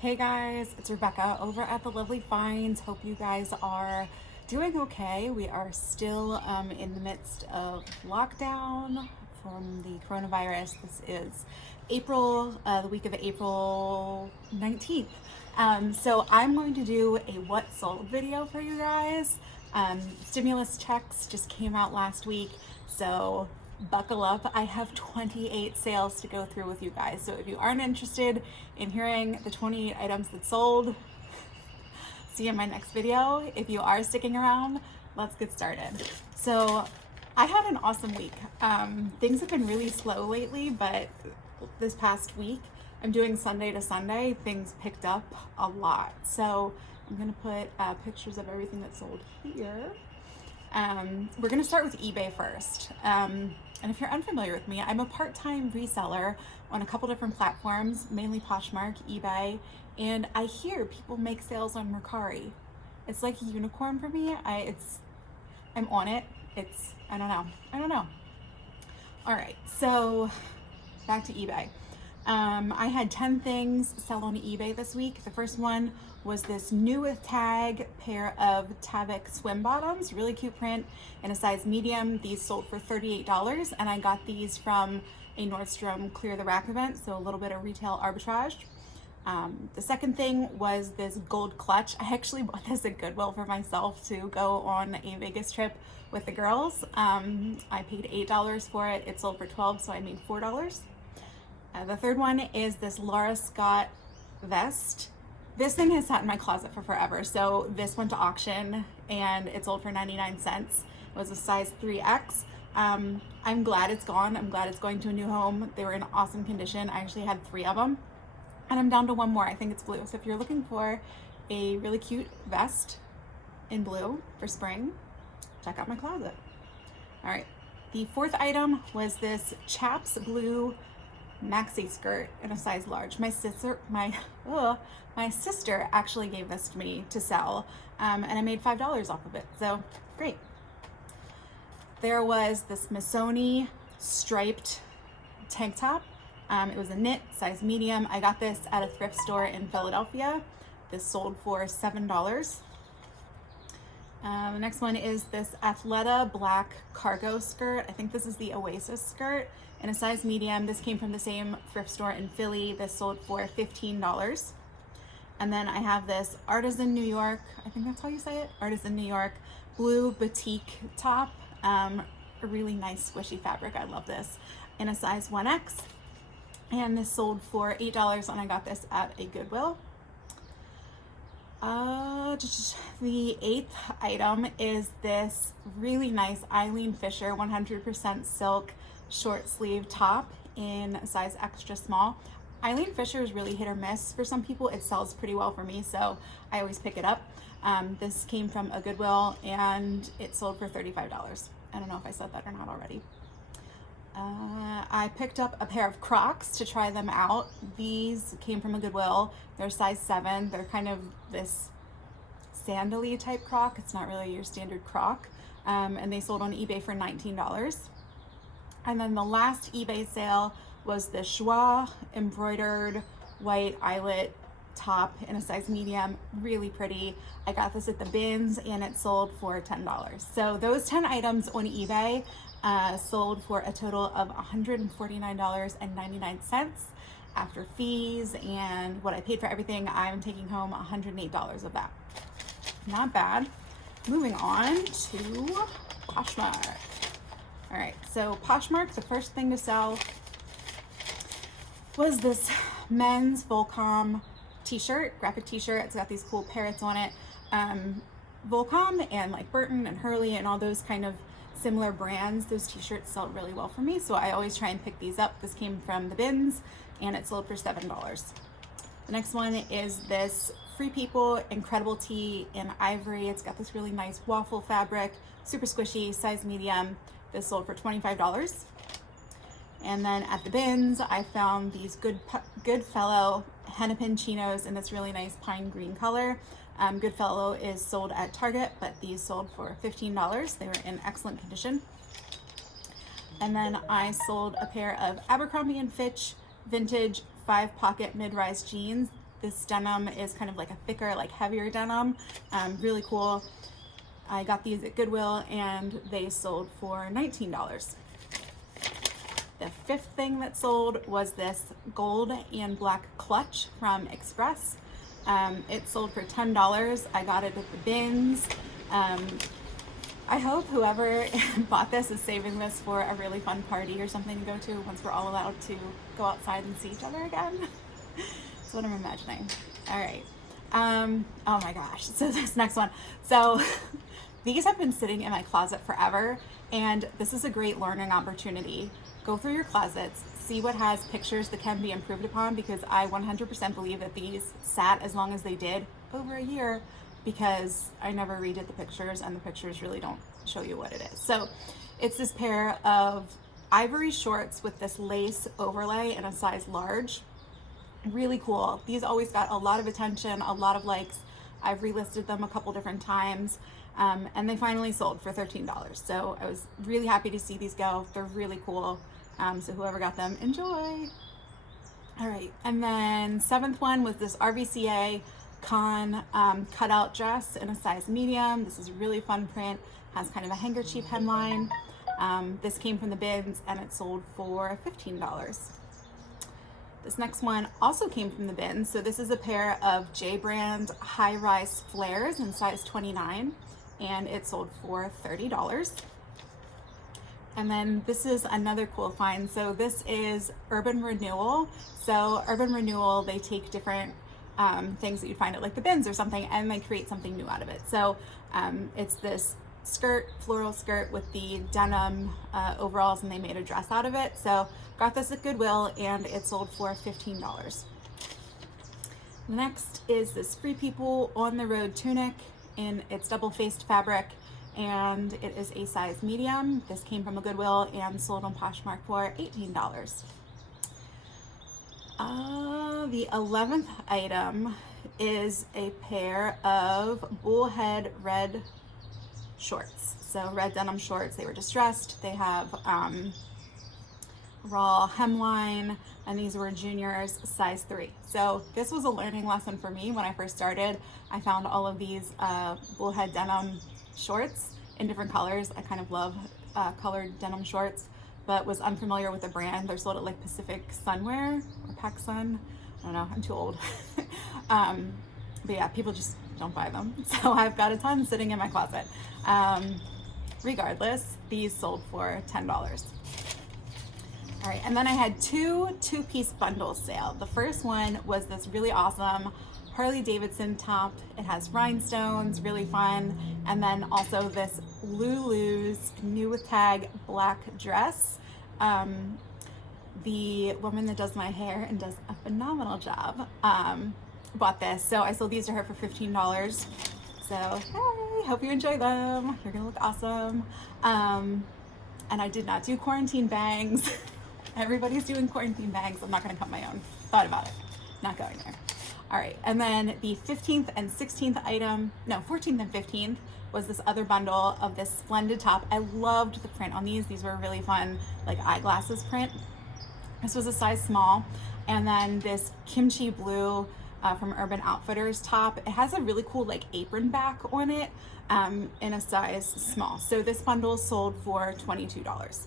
Hey guys, it's Rebecca over at The Lovely Finds. Hope you guys are doing okay. We are still in the midst of lockdown from the coronavirus. This is April, the week of April 19th. So I'm going to do a what sold video for you guys. Stimulus checks just came out last week, so buckle up. I have 28 sales to go through with you guys. So if you aren't interested in hearing the 28 items that sold, see you in my next video. If you are sticking around, let's get started. So I had an awesome week. Things have been really slow lately, but this past week, I'm doing Sunday to Sunday, things picked up a lot. So I'm gonna put pictures of everything that sold here. We're gonna start with eBay first. And if you're unfamiliar with me, I'm a part-time reseller on a couple different platforms, mainly Poshmark, eBay, and I hear people make sales on Mercari. It's like a unicorn for me. I'm on it. I don't know. All right, so back to eBay. I had 10 things sell on eBay this week. The first one was this new with tag pair of Tavik swim bottoms, really cute print in a size medium. These sold for $38, and I got these from a Nordstrom Clear the Rack event, so a little bit of retail arbitrage. The second thing was this gold clutch. I actually bought this at Goodwill for myself to go on a Vegas trip with the girls. I paid $8 for it. It sold for $12, so I made $4. The third one is this Laura Scott vest. This thing has sat in my closet for forever. So this went to auction and it sold for 99 cents. It was a size 3X. I'm glad it's gone. I'm glad it's going to a new home. They were in awesome condition. I actually had 3 of them. And I'm down to 1 more. I think it's blue. So if you're looking for a really cute vest in blue for spring, check out my closet. All right. The fourth item was this Chaps blue maxi skirt in a size large. My sister actually gave this to me to sell, and I made $5 off of it. So great. There was this Missoni striped tank top. It was a knit, size medium. I got this at a thrift store in Philadelphia. This sold for $7. The next one is this Athleta black cargo skirt. I think this is the Oasis skirt in a size medium. This came from the same thrift store in Philly. This sold for $15. And then I have this Artisan New York, I think that's how you say it, Artisan New York blue batik top. A really nice squishy fabric. I love this, in a size 1X. And this sold for $8, and I got this at a Goodwill. The 8th item is this really nice Eileen Fisher 100% silk short sleeve top in a size extra small. Eileen Fisher is really hit or miss. For some people, it sells pretty well for me, so I always pick it up. This came from a Goodwill, and it sold for $35. I don't know if I said that or not already. I picked up a pair of Crocs to try them out. These came from a Goodwill. They're size 7. They're kind of this sandally type Croc. It's not really your standard Croc. And they sold on eBay for $19. And then the last eBay sale was the Schwa embroidered white eyelet top in a size medium, really pretty. I got this at the bins and it sold for $10. So those 10 items on eBay sold for a total of $149.99 after fees and what I paid for everything. I'm taking home $108 of that. Not bad. Moving on to Poshmark. All right, so Poshmark, the first thing to sell was this men's Volcom t-shirt, graphic t-shirt. It's got these cool parrots on it. Volcom and like Burton and Hurley and all those kind of similar brands, those t-shirts sell really well for me, so I always try and pick these up. This came from the bins and it sold for $7. The next one is this Free People Incredible Tee in ivory. It's got this really nice waffle fabric, super squishy, size medium. This sold for $25. And then at the bins, I found these Goodfellow Hennepin chinos in this really nice pine green color. Goodfellow is sold at Target, but these sold for $15. They were in excellent condition. And then I sold a pair of Abercrombie & Fitch vintage 5-pocket mid-rise jeans. This denim is kind of like a thicker, like heavier denim. Really cool. I got these at Goodwill and they sold for $19. The fifth thing that sold was this gold and black clutch from Express. It sold for $10. I got it at the bins. I hope whoever bought this is saving this for a really fun party or something to go to once we're all allowed to go outside and see each other again. That's what I'm imagining. All right. Oh my gosh. So this next one. So these have been sitting in my closet forever, and this is a great learning opportunity. Go through your closets, see what has pictures that can be improved upon, because I 100% believe that these sat as long as they did, over a year, because I never redid the pictures and the pictures really don't show you what it is. So it's this pair of ivory shorts with this lace overlay in a size large. Really cool. These always got a lot of attention, a lot of likes. I've relisted them a couple different times, and they finally sold for $13. So I was really happy to see these go. They're really cool. So whoever got them, enjoy. All right, and then seventh one was this RVCA Con cutout dress in a size medium. This is a really fun print, has kind of a handkerchief hemline. This came from the bins and it sold for $15. This next one also came from the bins. So this is a pair of J brand high rise flares in size 29, and it sold for $30. And then this is another cool find. So this is Urban Renewal. So Urban Renewal, they take different things that you'd find at like the bins or something, and they create something new out of it. So it's this skirt, floral skirt with the denim overalls, and they made a dress out of it. So got this at Goodwill and it sold for $15. Next is this Free People On the Road tunic in its double-faced fabric, and it is a size medium. This came from a Goodwill and sold on Poshmark for $18. The 11th item is a pair of bullhead red shorts. So red denim shorts. They were distressed. They have raw hemline, and these were juniors, size 3. So this was a learning lesson for me when I first started. I found all of these bullhead denim shorts in different colors. I kind of love colored denim shorts, but was unfamiliar with the brand. They're sold at like Pacific Sunwear or PacSun. I don't know, I'm too old. But yeah, people just don't buy them. So I've got a ton sitting in my closet. Regardless, these sold for $10. All right, and then I had two-piece bundles sale. The first one was this really awesome Harley Davidson top. It has rhinestones, really fun. And then also this Lulu's new with tag black dress. The woman that does my hair and does a phenomenal job bought this. So I sold these to her for $15. So hey, hope you enjoy them. You're gonna look awesome. And I did not do quarantine bangs. Everybody's doing quarantine bangs. I'm not gonna cut my own. Thought about it, not going there. All right, and then the 15th and 16th item, no, 14th and 15th was this other bundle of this splendid top. I loved the print on these. These were really fun, like eyeglasses print. This was a size small. And then this kimchi blue from Urban Outfitters top. It has a really cool like apron back on it in a size small. So this bundle sold for $22.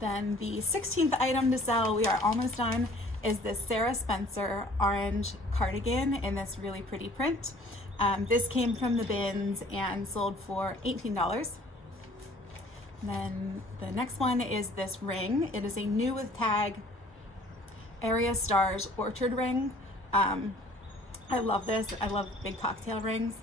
Then the 16th item to sell, we are almost done, is this Sarah Spencer orange cardigan in this really pretty print. This came from the bins and sold for $18. And then the next one is this ring. It is a new with tag Area Stars Orchard ring. I love this. I love big cocktail rings.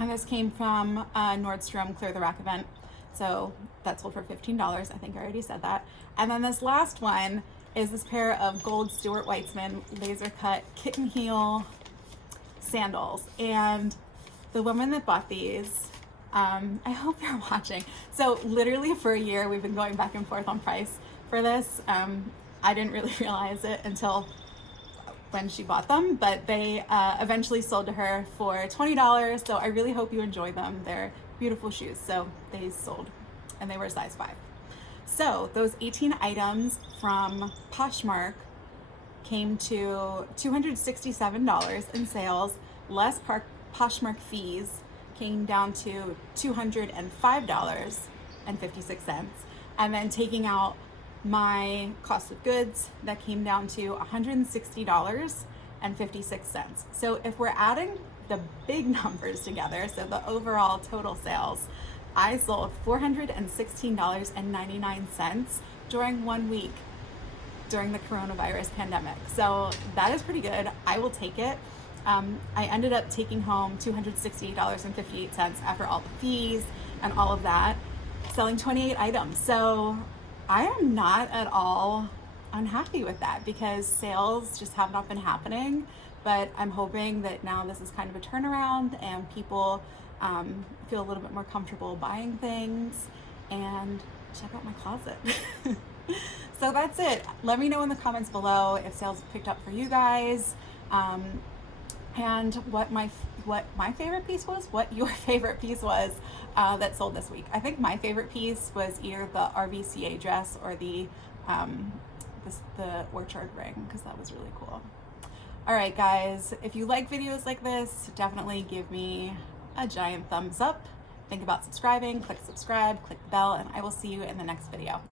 And this came from Nordstrom Clear the Rack event. So that sold for $15. I think I already said that. And then this last one is this pair of gold Stuart Weitzman laser cut kitten heel sandals. And the woman that bought these, I hope you're watching. So literally for a year, we've been going back and forth on price for this. I didn't really realize it until when she bought them, but they eventually sold to her for $20. So I really hope you enjoy them. They're beautiful shoes. So they sold, and they were a size 5. So those 18 items from Poshmark came to $267 in sales, less Poshmark fees came down to $205.56. And then taking out my cost of goods, that came down to $160.56. So if we're adding the big numbers together, so the overall total sales, I sold $416.99 during 1 week during the coronavirus pandemic. So that is pretty good. I will take it. I ended up taking home $268.58 after all the fees and all of that, selling 28 items. So I am not at all unhappy with that because sales just have not been happening. But I'm hoping that now this is kind of a turnaround and people feel a little bit more comfortable buying things. And check out my closet. So that's it. Let me know in the comments below if sales picked up for you guys, and what my favorite piece was, what your favorite piece was that sold this week. I think my favorite piece was either the RVCA dress or the orchard ring, because that was really cool. All right, guys, if you like videos like this, definitely give me a giant thumbs up. Think about subscribing, click subscribe, click the bell, and I will see you in the next video.